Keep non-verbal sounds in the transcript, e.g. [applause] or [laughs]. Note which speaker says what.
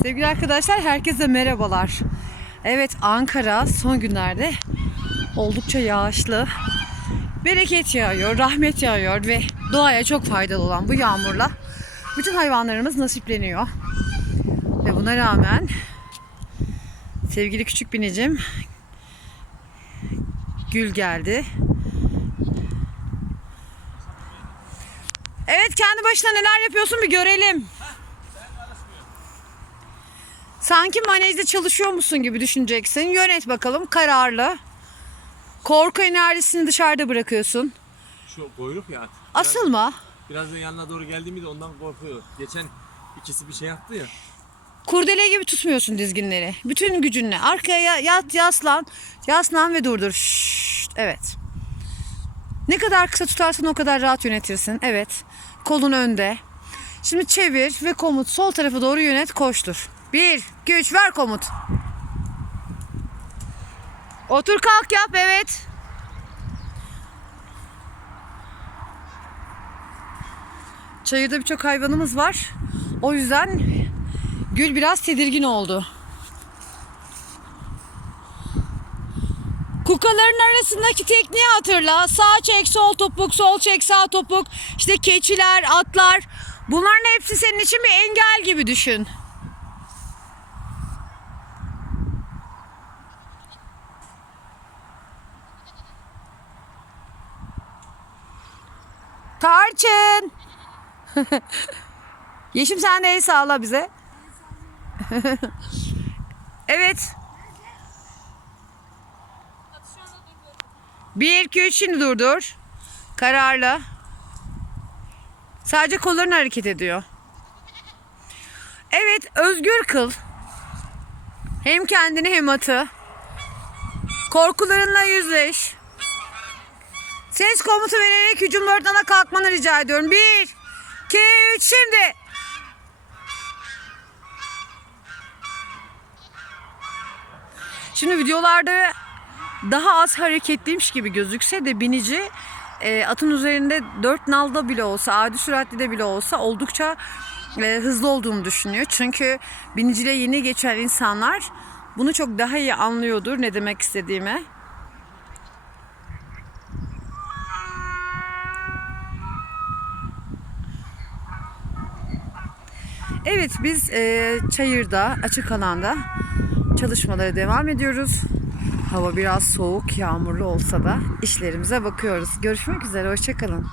Speaker 1: Sevgili arkadaşlar herkese merhabalar. Evet Ankara son günlerde oldukça yağışlı. Bereket yağıyor, rahmet yağıyor ve doğaya çok faydalı olan bu yağmurla bütün hayvanlarımız nasipleniyor. Ve buna rağmen sevgili küçük binicim Gül geldi. Evet kendi başına neler yapıyorsun bir görelim. Sanki manejde çalışıyor musun gibi düşüneceksin. Yönet bakalım kararlı. Korku enerjisini dışarıda bırakıyorsun.
Speaker 2: Şu kuyruk ya.
Speaker 1: Asılma.
Speaker 2: biraz da yanına doğru geldiğimde ondan korkuyor. Geçen ikisi bir şey yaptı ya.
Speaker 1: Kurdele gibi tutmuyorsun dizginleri. Bütün gücünle. Arkaya yat yaslan. Yaslan ve durdur. Şşt, evet. Ne kadar kısa tutarsan o kadar rahat yönetirsin. Evet. Kolun önde. Şimdi çevir ve komut. Sol tarafa doğru yönet koştur. Bir, iki, üç ver komut. Otur kalk yap evet. Çayırda birçok hayvanımız var. O yüzden Gül biraz tedirgin oldu. Kukaların arasındaki tekniği hatırla. Sağ çek sol topuk, sol çek sağ topuk. İşte keçiler, atlar. Bunların hepsi senin için bir engel gibi düşün. Tarçın. [laughs] Yeşim sen de el sağla bize. [laughs] evet. Bir, iki, üç şimdi durdur. Kararlı. Sadece kolların hareket ediyor. Evet, özgür kıl. Hem kendini hem atı. Korkularınla yüzleş. Ses komutu vererek hücum dörtlana kalkmanı rica ediyorum. Bir, iki, üç, şimdi. Şimdi videolarda daha az hareketliymiş gibi gözükse de binici e, atın üzerinde dört nalda bile olsa, adi süratli de bile olsa oldukça e, hızlı olduğunu düşünüyor. Çünkü biniciliğe yeni geçen insanlar bunu çok daha iyi anlıyordur ne demek istediğimi. Evet biz e, çayırda açık alanda çalışmalara devam ediyoruz. Hava biraz soğuk, yağmurlu olsa da işlerimize bakıyoruz. Görüşmek üzere, hoşçakalın.